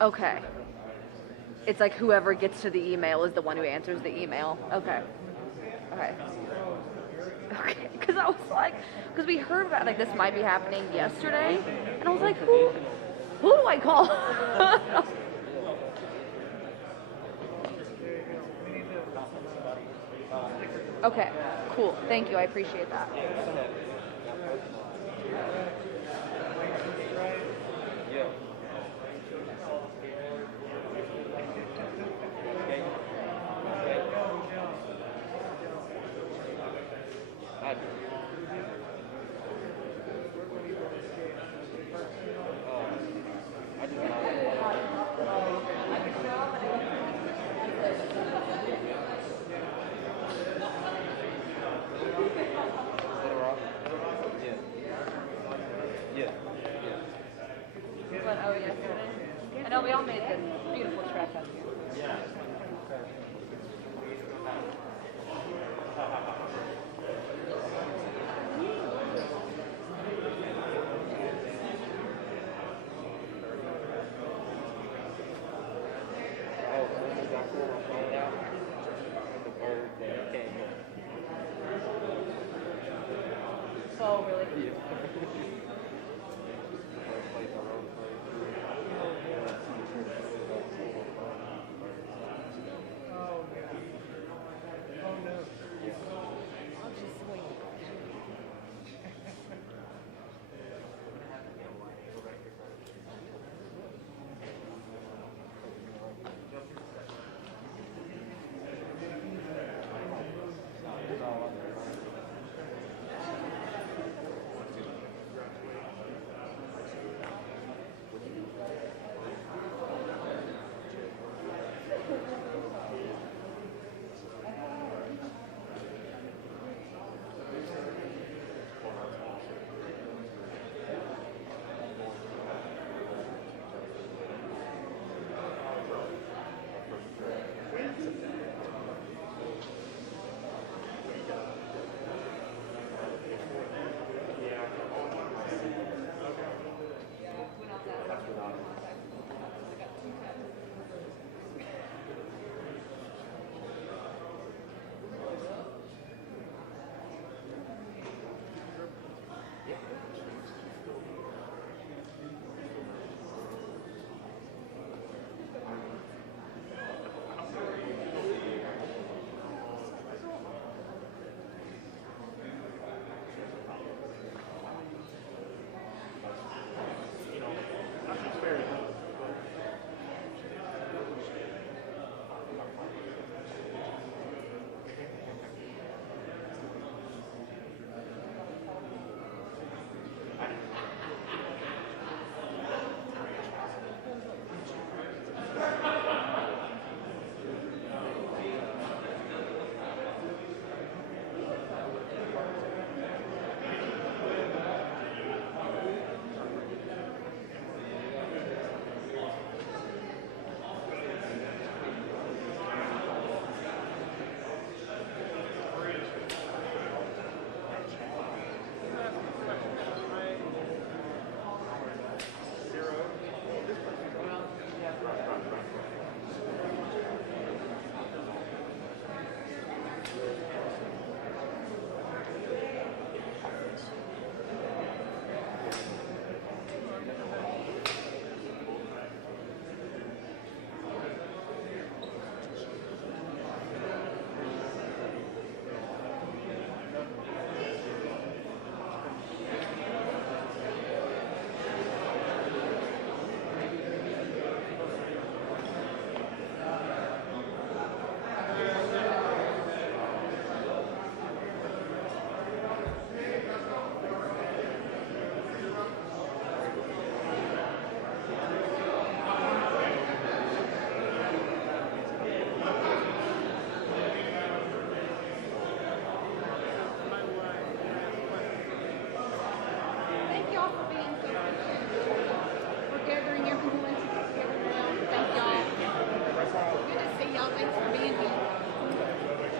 Okay. It's like whoever gets to the email is the one who answers the email. Okay. Okay. Okay. Because I was like, because we heard about like this might be happening yesterday, and I was like, who do I call? Okay. Cool. Thank you. I appreciate that. But, oh, yesterday? I know we all made this beautiful trek up here. Oh, really?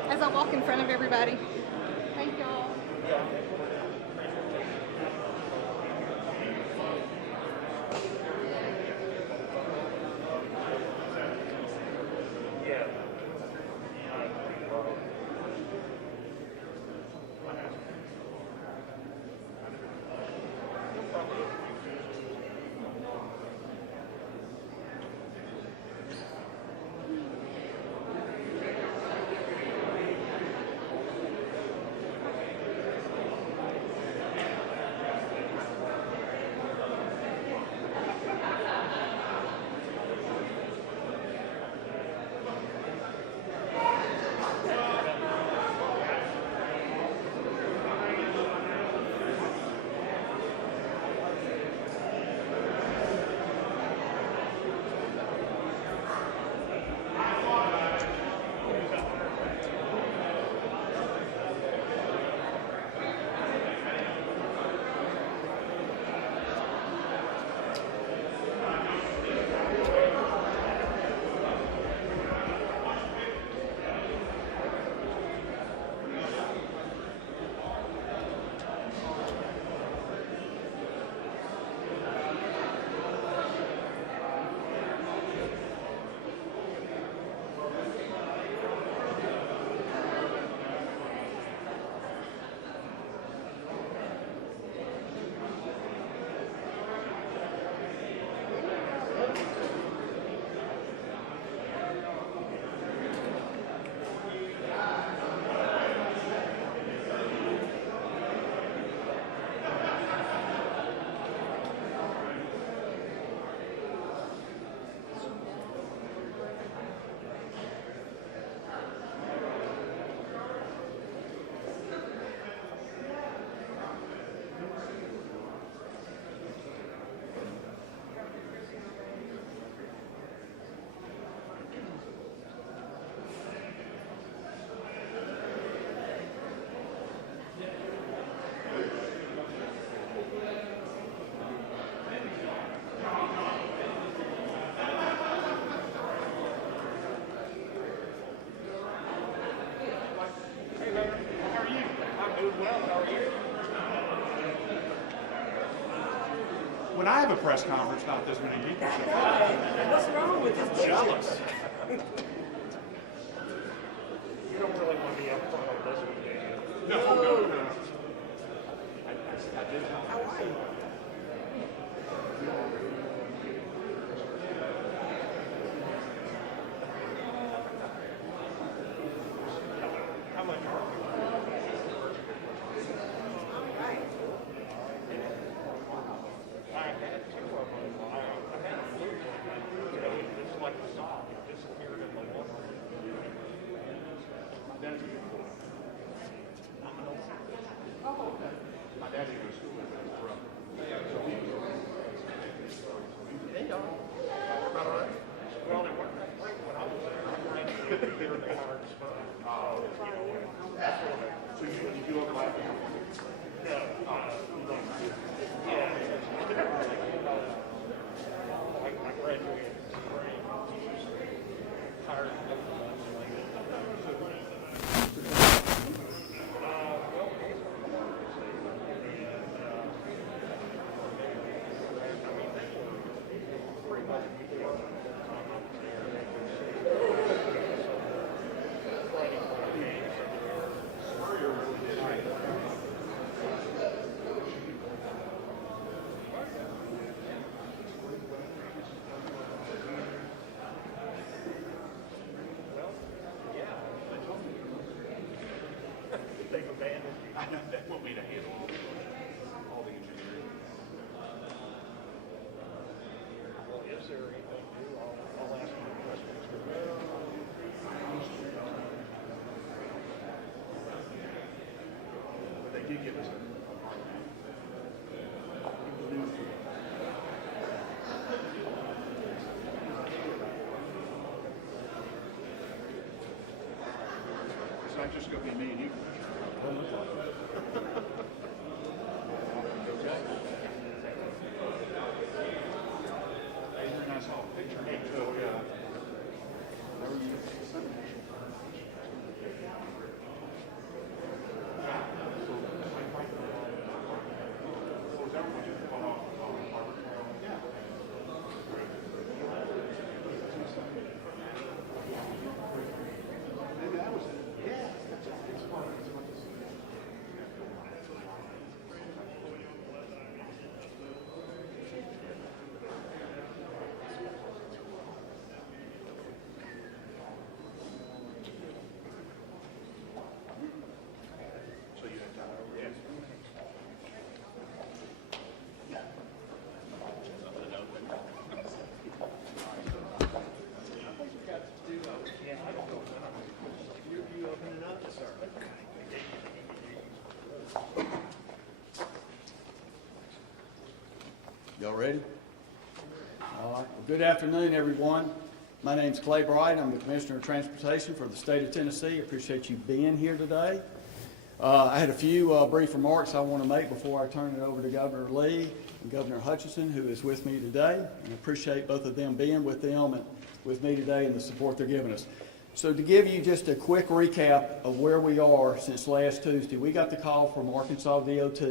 As I walk in front of everybody. Thank y'all. When I have a press conference, not this many people show up. What's wrong with this? Jealous. You don't really want to be up front on this one, do you? No. I did. How are you? How much are you? All right. I had two of them. I had a blue one. You know, it's like a sock. It disappeared in the water. My dad's a good boy. My dad didn't go to school with his brother. They are. About all right. Well, they weren't that great when I was there. I ran through here and they hard as fuck. Oh, You know, that's what they. so you do a class? No. Yeah. I graduated in spring. Hired a couple months later. They've abandoned you. I know that won't be to handle all the engineering. Well, is there anything new? I'll ask you questions. But they did give us a new. It's not just going to be me and you. Okay. Adrian, I saw a picture. Hey, so, how are you? Maybe that was it. Yeah. It's fun. So you had time? Yes. You open it up, sir. Y'all ready? All right. Well, good afternoon, everyone. My name's Clay Bright. I'm the Commissioner of Transportation for the state of Tennessee. I appreciate you being here today. I had a few brief remarks I want to make before I turn it over to Governor Lee and Governor Hutchinson, who is with me today. And I appreciate both of them being with them and with me today and the support they're giving us. So to give you just a quick recap of where we are since last Tuesday, we got the call from Arkansas DOT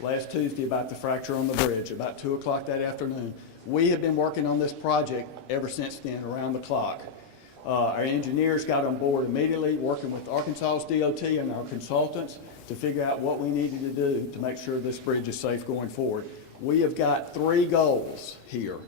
last Tuesday about the fracture on the bridge, about 2 o'clock that afternoon. We have been working on this project ever since then, around the clock. Our engineers got on board immediately, working with Arkansas's DOT and our consultants to figure out what we needed to do to make sure this bridge is safe going forward. We have got 3 goals here.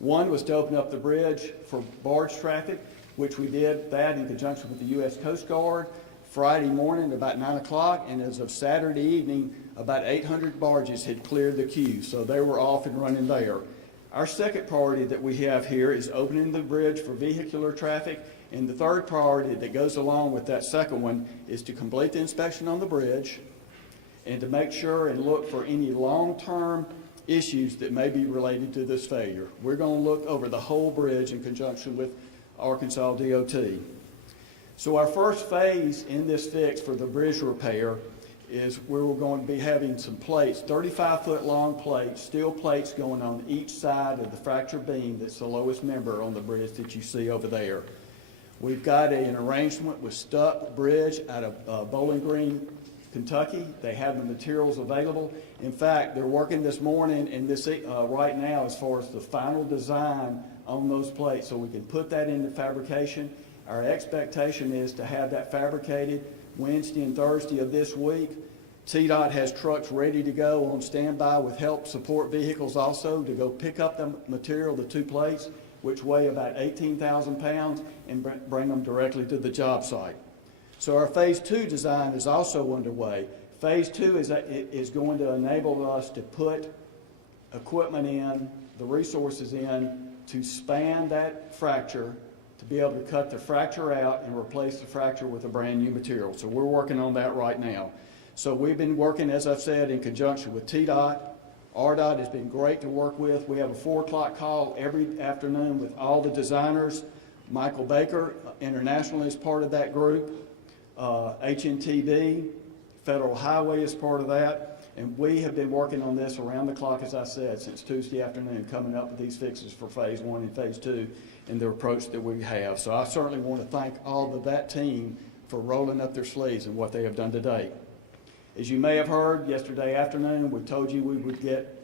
One was to open up the bridge for barge traffic, which we did that in conjunction with the U.S. Coast Guard Friday morning about 9 o'clock, and as of Saturday evening, about 800 barges had cleared the queue, so they were off and running there. Our second priority that we have here is opening the bridge for vehicular traffic, and the third priority that goes along with that second one is to complete the inspection on the bridge and to make sure and look for any long-term issues that may be related to this failure. We're going to look over the whole bridge in conjunction with Arkansas DOT. So our first phase in this fix for the bridge repair is where we're going to be having some plates, 35-foot long plates, steel plates going on each side of the fracture beam that's the lowest member on the bridge that you see over there. We've got an arrangement with Stuck Bridge out of Bowling Green, Kentucky. They have the materials available, In fact, they're working this morning and right now as far as the final design on those plates so we can put that into fabrication. Our expectation is to have that fabricated Wednesday and Thursday of this week. TDOT has trucks ready to go on standby with help support vehicles also to go pick up the material, the 2 plates, which weigh about 18,000 pounds, and bring them directly to the job site. So our Phase 2 design is also underway. Phase 2 is going to enable us to put equipment in, the resources in, to span that fracture, to be able to cut the fracture out and replace the fracture with a brand new material. So we're working on that right now. So we've been working, as I've said, in conjunction with TDOT. RDOT has been great to work with. We have a 4 o'clock call every afternoon with all the designers. Michael Baker International is part of that group. HNTB, Federal Highway is part of that. And we have been working on this around the clock, as I said, since Tuesday afternoon, coming up with these fixes for Phase 1 and Phase 2 and the approach that we have. So I certainly want to thank all of that team for rolling up their sleeves and what they have done to date. As you may have heard, yesterday afternoon, we told you we would get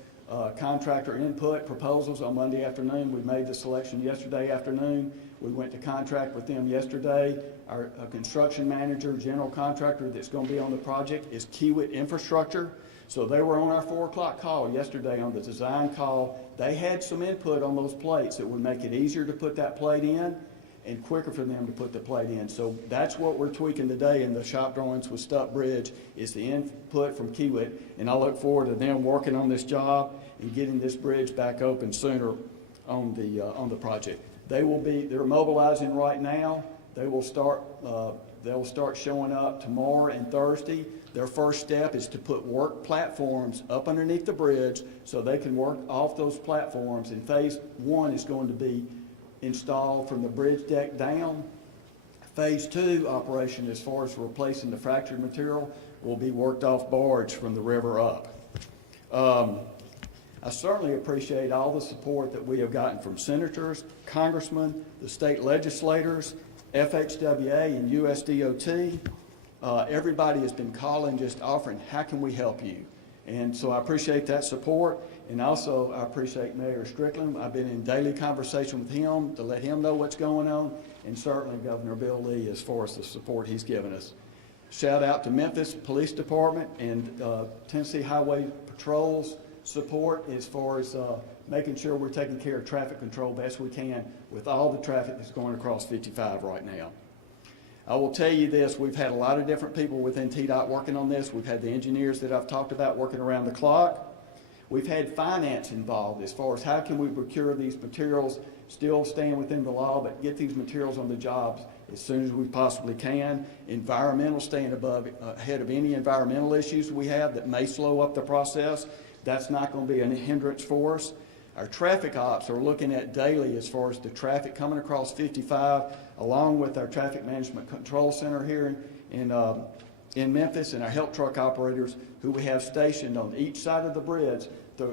contractor input proposals on Monday afternoon. We made the selection yesterday afternoon. We went to contract with them yesterday. Our construction manager, general contractor that's going to be on the project is Kiewit Infrastructure. So they were on our 4 o'clock call yesterday on the design call. They had some input on those plates that would make it easier to put that plate in and quicker for them to put the plate in. So that's what we're tweaking today in the shop drawings with Stuck Bridge is the input from Kiewit, and I look forward to them working on this job and getting this bridge back open sooner on the project. They're mobilizing right now. They'll start showing up tomorrow and Thursday. Their first step is to put work platforms up underneath the bridge so they can work off those platforms, and Phase 1 is going to be installed from the bridge deck down. Phase 2 operation, as far as replacing the fractured material, will be worked off barge from the river up. I certainly appreciate all the support that we have gotten from senators, congressmen, the state legislators, FHWA, and USDOT. Everybody has been calling, just offering, how can we help you? And so I appreciate that support. And also, I appreciate Mayor Strickland. I've been in daily conversation with him to let him know what's going on, and certainly Governor Bill Lee as far as the support he's given us. Shout out to Memphis Police Department and Tennessee Highway Patrol's support as far as making sure we're taking care of traffic control best we can with all the traffic that's going across 55 right now. I will tell you this, we've had a lot of different people within TDOT working on this. We've had the engineers that I've talked about working around the clock. We've had finance involved as far as how can we procure these materials, still staying within the law, but get these materials on the jobs as soon as we possibly can. Environmental, staying ahead of any environmental issues we have that may slow up the process. That's not going to be a hindrance for us. Our traffic ops are looking at daily as far as the traffic coming across 55, along with our traffic management control center here in Memphis, and our help truck operators who we have stationed on each side of the bridge.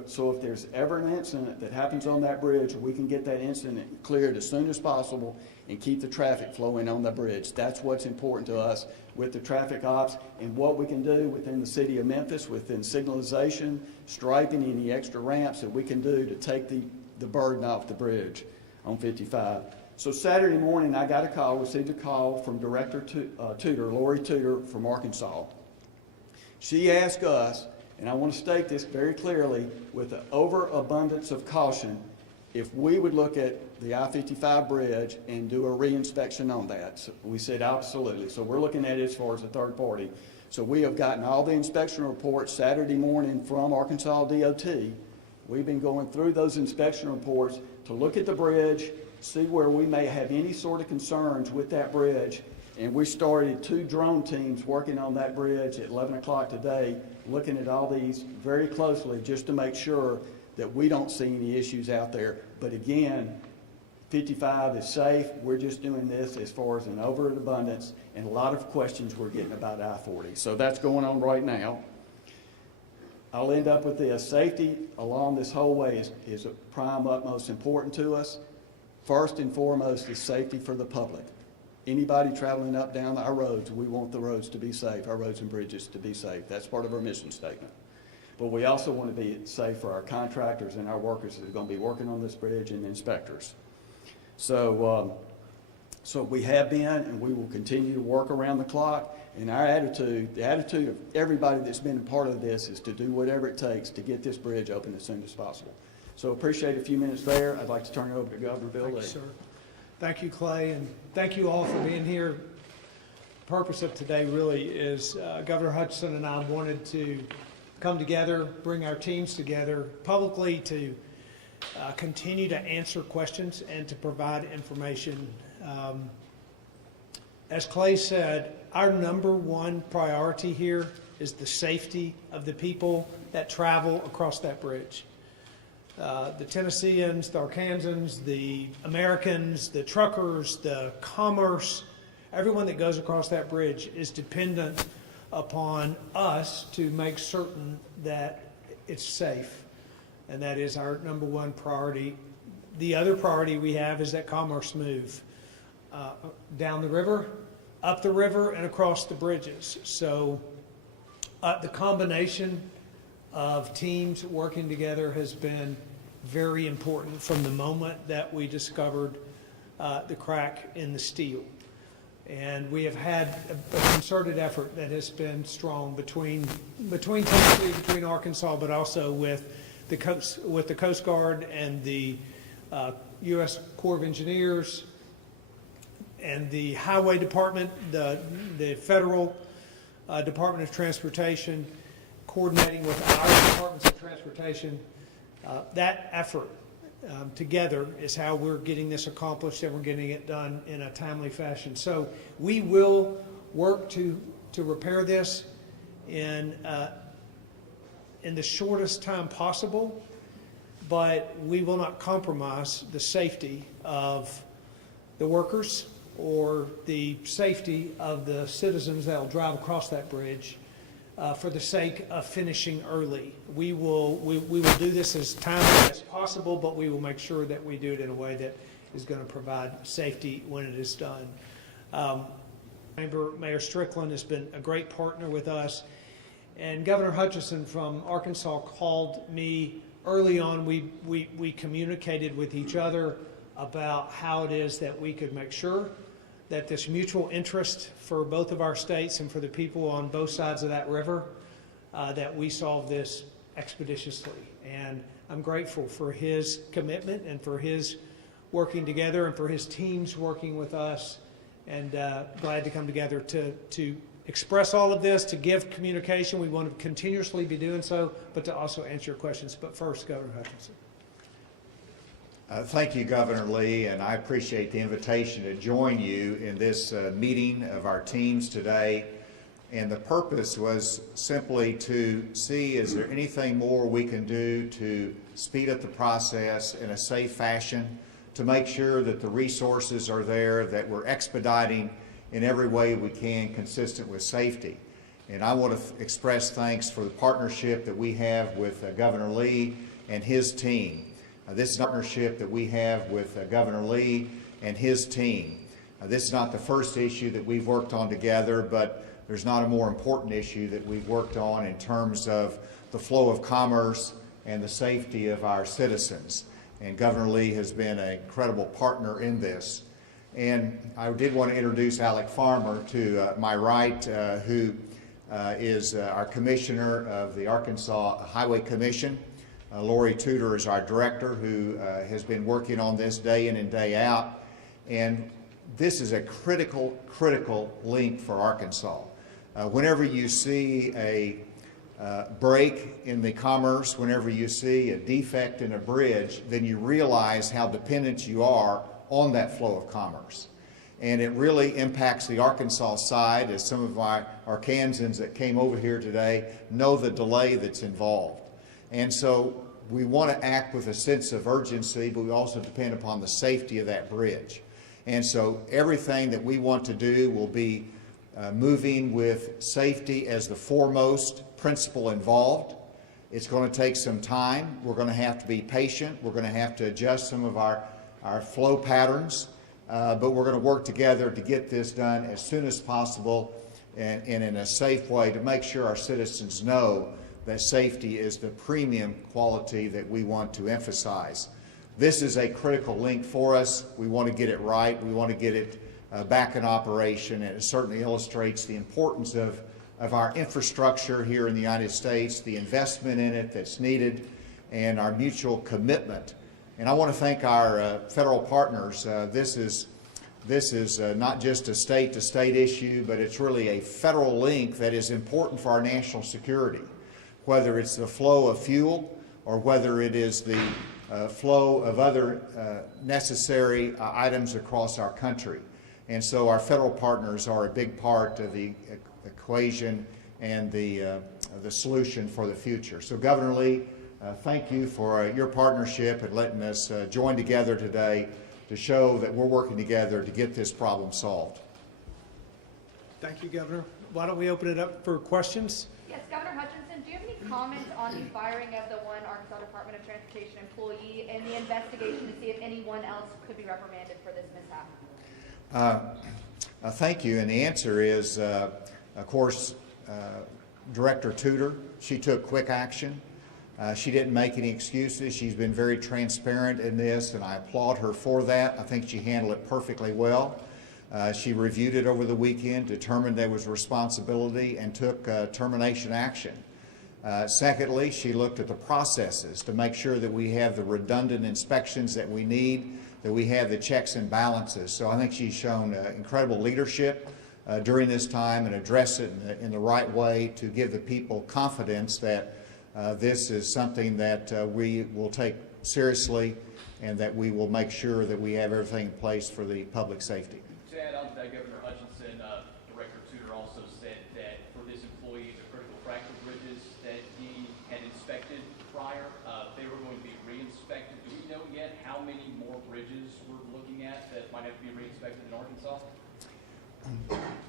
So if there's ever an incident that happens on that bridge, we can get that incident cleared as soon as possible and keep the traffic flowing on the bridge. That's what's important to us with the traffic ops and what we can do within the city of Memphis, within signalization, striping, any extra ramps that we can do to take the burden off the bridge on 55. So Saturday morning, I received a call from Director Tudor, Lori Tudor from Arkansas. She asked us, and I want to state this very clearly, with an overabundance of caution, if we would look at the I-55 bridge and do a reinspection on that. So we said absolutely. So we're looking at it as far as a third party. So we have gotten all the inspection reports Saturday morning from Arkansas DOT. We've been going through those inspection reports to look at the bridge, see where we may have any sort of concerns with that bridge. And we started 2 drone teams working on that bridge at 11 o'clock today, looking at all these very closely just to make sure that we don't see any issues out there. But again, 55 is safe. We're just doing this as far as an overabundance and a lot of questions we're getting about I-40. So that's going on right now. I'll end up with this. Safety along this whole way is of prime utmost important to us. First and foremost is safety for the public. Anybody traveling up down our roads, we want the roads to be safe, our roads and bridges to be safe. That's part of our mission statement. but we also want to be safe for our contractors and our workers that are going to be working on this bridge and inspectors. So, so we have been and we will continue to work around the clock. And our attitude, the attitude of everybody that's been a part of this, is to do whatever it takes to get this bridge open as soon as possible. So appreciate a few minutes there. I'd like to turn it over to Governor Bill Lee. Thank you, sir. Thank you, Clay, and thank you all for being here. The purpose of today really is Governor Hutchinson and I wanted to come together, bring our teams together publicly to continue to answer questions and to provide information. As Clay said, our number one priority here is the safety of the people that travel across that bridge. The Tennesseans, the Arkansans, the Americans, the truckers, the commerce, everyone that goes across that bridge is dependent upon us to make certain that it's safe. And that is our number one priority. The other priority we have is that commerce move down the river, up the river, and across the bridges. So the combination of teams working together has been very important from the moment that we discovered the crack in the steel. And we have had a concerted effort that has been strong between Tennessee, between Arkansas, but also with the Coast Guard and the U.S. Corps of Engineers and the Highway Department, the Federal Department of Transportation, coordinating with our departments of transportation. That effort together is how we're getting this accomplished, and we're getting it done in a timely fashion. So we will work to repair this in the shortest time possible, but we will not compromise the safety of the workers or the safety of the citizens that will drive across that bridge for the sake of finishing early. We will do this as timely as possible, but we will make sure that we do it in a way that is going to provide safety when it is done. Mayor Strickland has been a great partner with us, and Governor Hutchinson from Arkansas called me early on. We communicated with each other about how it is that we could make sure that this mutual interest for both of our states and for the people on both sides of that river, that we solve this expeditiously. And I'm grateful for his commitment and for his working together and for his teams working with us, and glad to come together to express all of this, to give communication. We want to continuously be doing so, but to also answer your questions. But first, Governor Hutchinson. Thank you, Governor Lee, and I appreciate the invitation to join you in this meeting of our teams today. And the purpose was simply to see, is there anything more we can do to speed up the process in a safe fashion, to make sure that the resources are there, that we're expediting in every way we can consistent with safety. And I want to express thanks for the partnership that we have with Governor Lee and his team. This is a partnership that we have with Governor Lee and his team. This is not the first issue that we've worked on together, but there's not a more important issue that we've worked on in terms of the flow of commerce and the safety of our citizens. And Governor Lee has been an incredible partner in this. And I did want to introduce Alec Farmer to my right, who is our commissioner of the Arkansas Highway Commission. Lori Tudor is our director, who has been working on this day in and day out. And this is a critical link for Arkansas. Whenever you see a break in the commerce, whenever you see a defect in a bridge, then you realize how dependent you are on that flow of commerce. And it really impacts the Arkansas side, as some of our Arkansans that came over here today know the delay that's involved. And so we want to act with a sense of urgency, but we also depend upon the safety of that bridge. And so everything that we want to do will be moving with safety as the foremost principle involved. It's going to take some time. We're going to have to be patient. We're going to have to adjust some of our flow patterns, but we're going to work together to get this done as soon as possible and in a safe way to make sure our citizens know that safety is the premium quality that we want to emphasize. This is a critical link for us. We want to get it right. We want to get it back in operation, and it certainly illustrates the importance of our infrastructure here in the United States, the investment in it that's needed, and our mutual commitment. And I want to thank our federal partners. This is not just a state-to-state issue, but it's really a federal link that is important for our national security, whether it's the flow of fuel or whether it is the flow of other necessary items across our country. And so our federal partners are a big part of the equation and the solution for the future. So Governor Lee, thank you for your partnership and letting us join together today to show that we're working together to get this problem solved. Thank you, Governor. Why don't we open it up for questions? Yes, Governor Hutchinson, do you have any comments on the firing of the one Arkansas Department of Transportation employee and the investigation to see if anyone else could be reprimanded for this mishap? Thank you, and the answer is, of course, Director Tudor, she took quick action. She didn't make any excuses. She's been very transparent in this, and I applaud her for that. I think she handled it perfectly well. She reviewed it over the weekend, determined there was responsibility, and took termination action. Secondly, she looked at the processes to make sure that we have the redundant inspections that we need, that we have the checks and balances. So I think she's shown incredible leadership during this time and addressed it in the right way to give the people confidence that this is something that we will take seriously and that we will make sure that we have everything in place for the public safety. To add on to that, Governor Hutchinson, Director Tudor also said that for this employee, the critical fracture bridges that he had inspected prior, they were going to be re-inspected. Do we know yet how many more bridges we're looking at that might have to be re-inspected in Arkansas?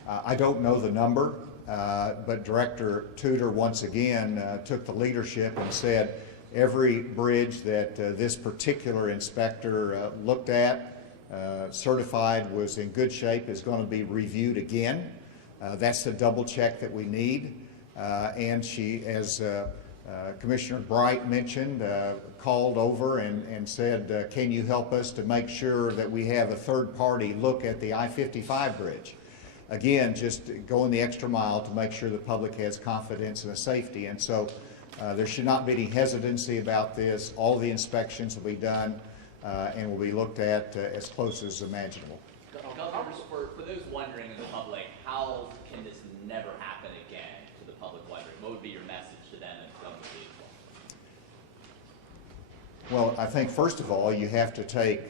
I don't know the number, but Director Tudor once again took the leadership and said every bridge that this particular inspector looked at, certified was in good shape, is going to be reviewed again. That's the double check that we need. And she, as Commissioner Bright mentioned, called over and said, can you help us to make sure that we have a third party look at the I-55 bridge? Again, just going the extra mile to make sure the public has confidence in the safety. And so there should not be any hesitancy about this. All the inspections will be done and will be looked at as close as imaginable. Governors, for those wondering in the public, how can this never happen again, to the public wondering? What would be your message to them and Governor Lee as well? Well, I think first of all, you have to take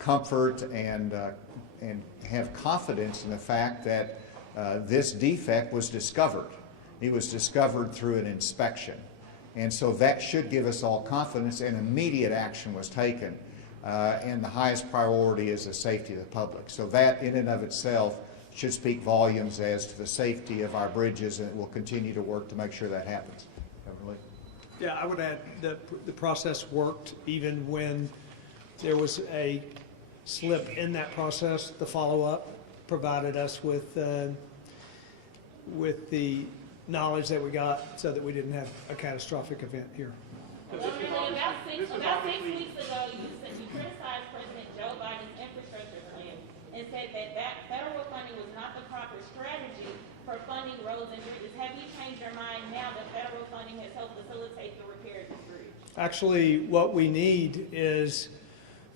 comfort and have confidence in the fact that this defect was discovered. It was discovered through an inspection. And so that should give us all confidence, and immediate action was taken. And the highest priority is the safety of the public. So that in and of itself should speak volumes as to the safety of our bridges, and we'll continue to work to make sure that happens. Governor Lee? Yeah, I would add that the process worked even when there was a slip in that process. The follow-up provided us with the knowledge that we got so that we didn't have a catastrophic event here. Well, really, about six weeks ago, you criticized President Joe Biden's infrastructure plan and said that federal funding was not the proper strategy for funding roads and bridges. Have you changed your mind now that federal funding has helped facilitate the repair of this bridge? Actually, what we need is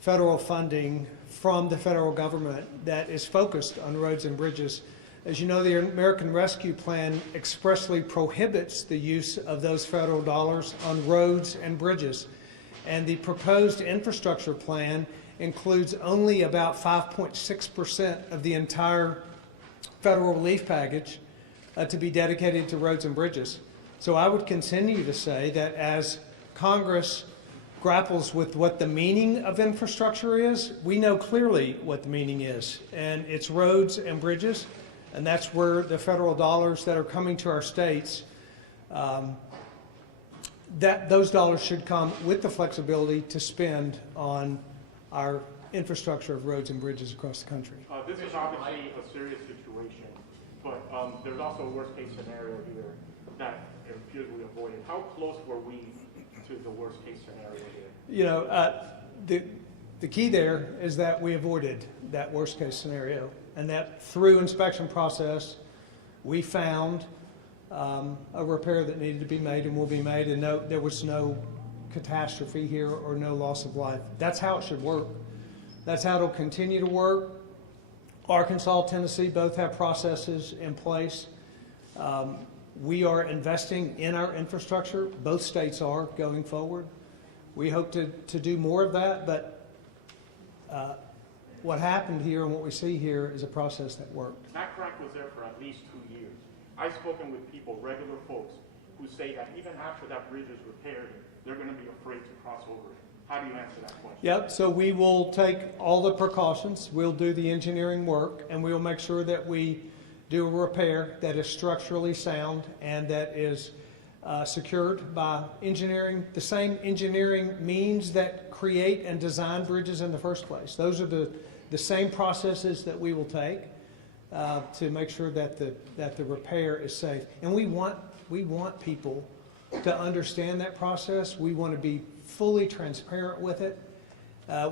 federal funding from the federal government that is focused on roads and bridges. As you know, the American Rescue Plan expressly prohibits the use of those federal dollars on roads and bridges. And the proposed infrastructure plan includes only about 5.6% of the entire federal relief package to be dedicated to roads and bridges. So I would continue to say that as Congress grapples with what the meaning of infrastructure is, we know clearly what the meaning is, and it's roads and bridges. And that's where the federal dollars that are coming to our states, those dollars should come with the flexibility to spend on our infrastructure of roads and bridges across the country. This is obviously a serious situation, but there's also a worst case scenario here that it appears we avoided. How close were we to the worst case scenario here? You know, the key there is that we avoided that worst case scenario, and that through inspection process, we found a repair that needed to be made and will be made, and there was no catastrophe here or no loss of life. That's how it should work. That's how it'll continue to work. Arkansas, Tennessee both have processes in place. We are investing in our infrastructure. Both states are going forward. We hope to do more of that, but what happened here and what we see here is a process that worked. That crack was there for at least 2 years. I've spoken with people, regular folks, who say that even after that bridge is repaired, they're going to be afraid to cross over it. How do you answer that question? Yep, so we will take all the precautions. We'll do the engineering work, and we'll make sure that we do a repair that is structurally sound and that is secured by engineering, the same engineering means that create and design bridges in the first place. Those are the same processes that we will take to make sure that the repair is safe. And we want people to understand that process. We want to be fully transparent with it.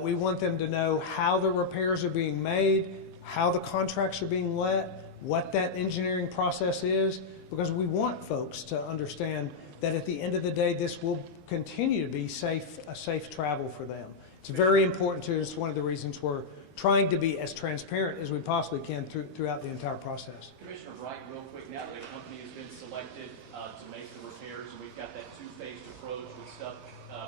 We want them to know how the repairs are being made, how the contracts are being let, what that engineering process is, because we want folks to understand that at the end of the day, this will continue to be a safe travel for them. It's very important to us. It's one of the reasons we're trying to be as transparent as we possibly can throughout the entire process. Commissioner Bright, real quick, now that a company has been selected to make the repairs, and we've got that two-phased approach with Stuff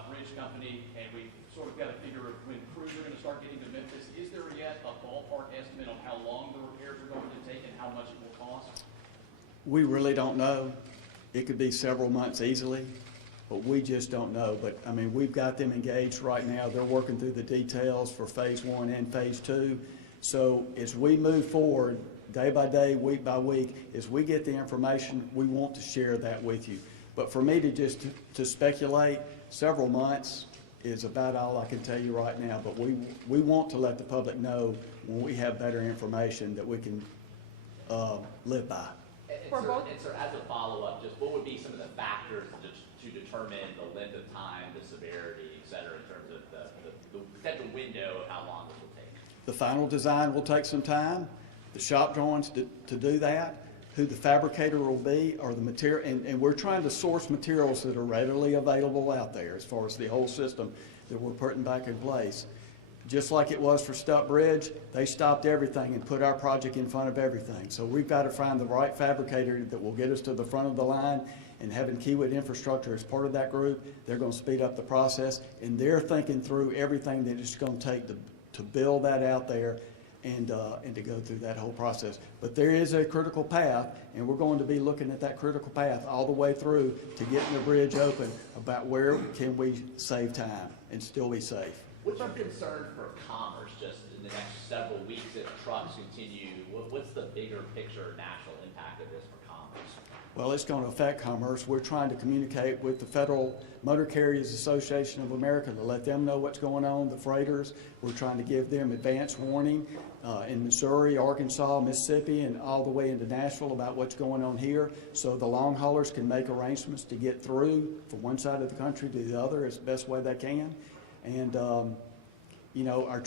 Bridge Company, and we've sort of got a figure of when crews are going to start getting to Memphis, is there yet a ballpark estimate on how long the repairs are going to take and how much it will cost? We really don't know. It could be several months easily, but we just don't know. But, I mean, we've got them engaged right now. They're working through the details for phase 1 and phase 2. So as we move forward, day by day, week by week, as we get the information, we want to share that with you. But for me to speculate, several months is about all I can tell you right now. But we want to let the public know when we have better information that we can live by. And sir, as a follow-up, just what would be some of the factors to determine the length of time, the severity, et cetera, in terms of the potential window of how long this will take? The final design will take some time. The shop drawings to do that, who the fabricator will be, or the material, and we're trying to source materials that are readily available out there as far as the whole system that we're putting back in place. Just like it was for Stutt Bridge, they stopped everything and put our project in front of everything. So we've got to find the right fabricator that will get us to the front of the line, and having Kiewit Infrastructure as part of that group, they're going to speed up the process, and they're thinking through everything that it's going to take to build that out there and to go through that whole process. But there is a critical path, and we're going to be looking at that critical path all the way through to getting the bridge open about where can we save time and still be safe. What's your concern for commerce just in the next several weeks if trucks continue? What's the bigger picture national impact of this for commerce? Well, it's going to affect commerce. We're trying to communicate with the Federal Motor Carriers Association of America to let them know what's going on, the freighters. We're trying to give them advance warning in Missouri, Arkansas, Mississippi, and all the way into Nashville about what's going on here, so the long haulers can make arrangements to get through from one side of the country to the other as the best way they can. And, you know, our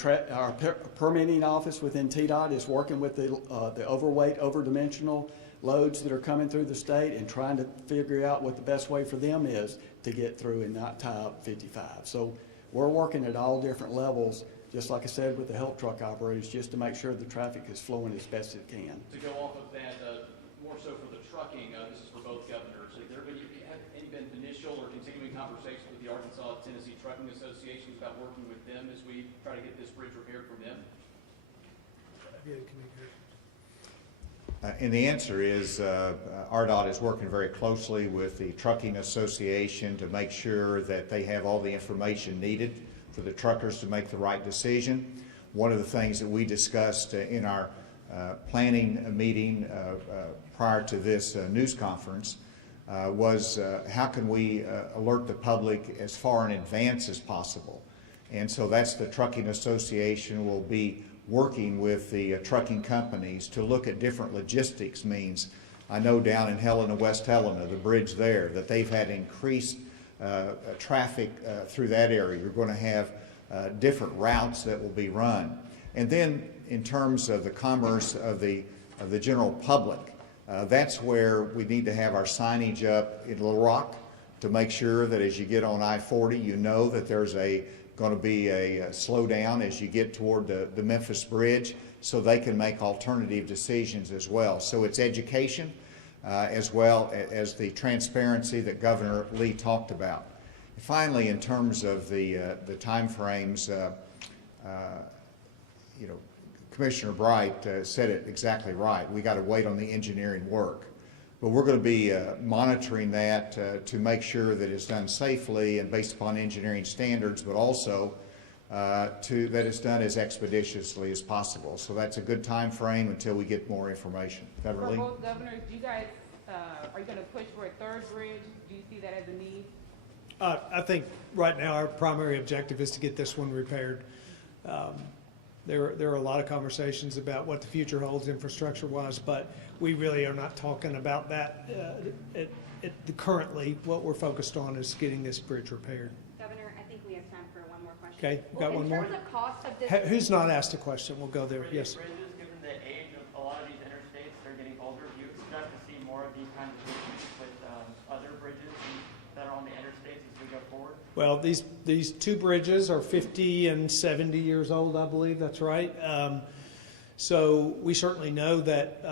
permitting office within TDOT is working with the overweight, overdimensional loads that are coming through the state and trying to figure out what the best way for them is to get through and not tie up 55. So we're working at all different levels, just like I said with the help truck operators, just to make sure the traffic is flowing as best it can. To go off of that, more so for the trucking, this is for both governors. Have there been initial or continuing conversations with the Arkansas Tennessee Trucking Associations about working with them as we try to get this bridge repaired from them? And the answer is RDOT is working very closely with the Trucking Association to make sure that they have all the information needed for the truckers to make the right decision. One of the things that we discussed in our planning meeting prior to this news conference was how can we alert the public as far in advance as possible. And so that's the Trucking Association will be working with the trucking companies to look at different logistics means I know down in Helena, West Helena, the bridge there, that they've had increased traffic through that area. You're going to have different routes that will be run. And then in terms of the commerce of the general public, that's where we need to have our signage up in Little Rock to make sure that as you get on I-40, you know that there's going to be a slowdown as you get toward the Memphis Bridge, so they can make alternative decisions as well. So it's education as well as the transparency that Governor Lee talked about. And finally, in terms of the time frames, you know, Commissioner Bright said it exactly right. We got to wait on the engineering work. But we're going to be monitoring that to make sure that it's done safely and based upon engineering standards, but also that it's done as expeditiously as possible. So that's a good time frame until we get more information. Governor For Lee? both governors, do you guys, are you going to push for a third bridge? Do you see that as a need? I think right now our primary objective is to get this one repaired. There are a lot of conversations about what the future holds infrastructure-wise, but we really are not talking about that. Currently, what we're focused on is getting this bridge repaired. Governor, I think we have time for one more question. Okay, we've got one more? In terms of cost of this, Who's not asked a question? We'll go there. For Yes. these bridges, given the age of a lot of these interstates, they're getting older, do you expect to see more of these kinds of issues with other bridges that are on the interstates as we go forward? Well, these two bridges are 50 and 70 years old, I believe. That's right. So we certainly know that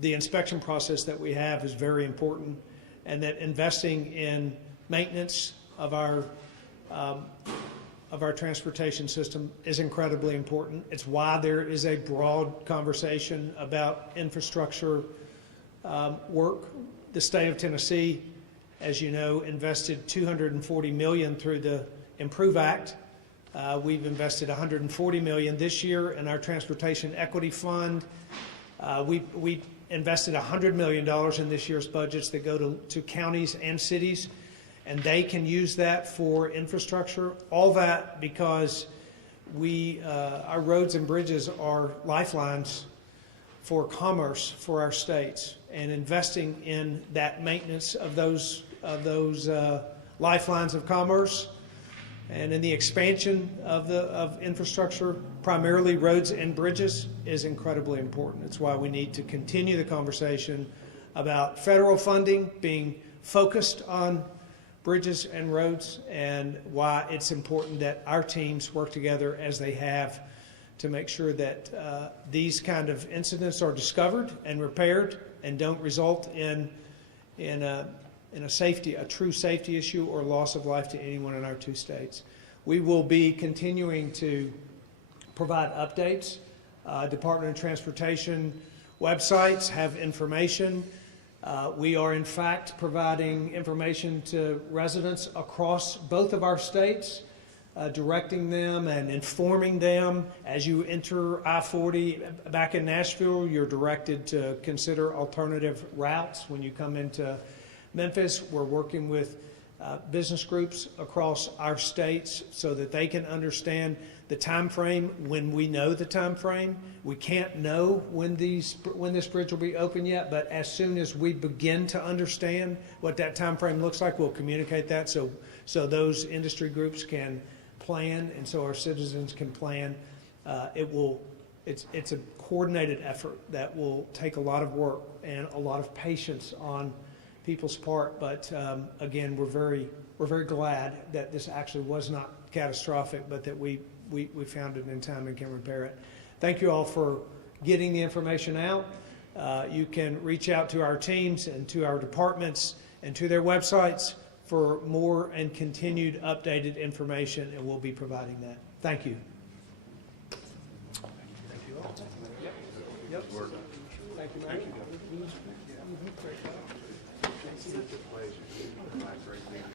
the inspection process that we have is very important, and that investing in maintenance of our transportation system is incredibly important. It's why there is a broad conversation about infrastructure work. The state of Tennessee, as you know, invested $240 million through the Improve Act. We've invested $140 million this year in our Transportation Equity Fund. We invested $100 million in this year's budgets that go to counties and cities, and they can use that for infrastructure. All that because our roads and bridges are lifelines for commerce for our states, and investing in that maintenance of those lifelines of commerce and in the expansion of infrastructure, primarily roads and bridges, is incredibly important. It's why we need to continue the conversation about federal funding being focused on bridges and roads, and why it's important that our teams work together as they have to make sure that these kind of incidents are discovered and repaired and don't result in a true safety issue or loss of life to anyone in our two states. We will be continuing to provide updates. Department of Transportation websites have information. We are in fact providing information to residents across both of our states, directing them and informing them. As you enter I-40 back in Nashville, you're directed to consider alternative routes. When you come into Memphis, we're working with business groups across our states so that they can understand the time frame when we know the time frame. We can't know when this bridge will be open yet, but as soon as we begin to understand what that time frame looks like, we'll communicate that so those industry groups can plan, and so our citizens can plan. It's a coordinated effort that will take a lot of work and a lot of patience on people's part, but again, we're very glad that this actually was not catastrophic, but that we found it in time and can repair it. Thank you all for getting the information out. You can reach out to our teams and to our departments and to their websites for more and continued updated information, and we'll be providing that. Thank you. Thank you all. Yep. Thank you, Mike. Thank you.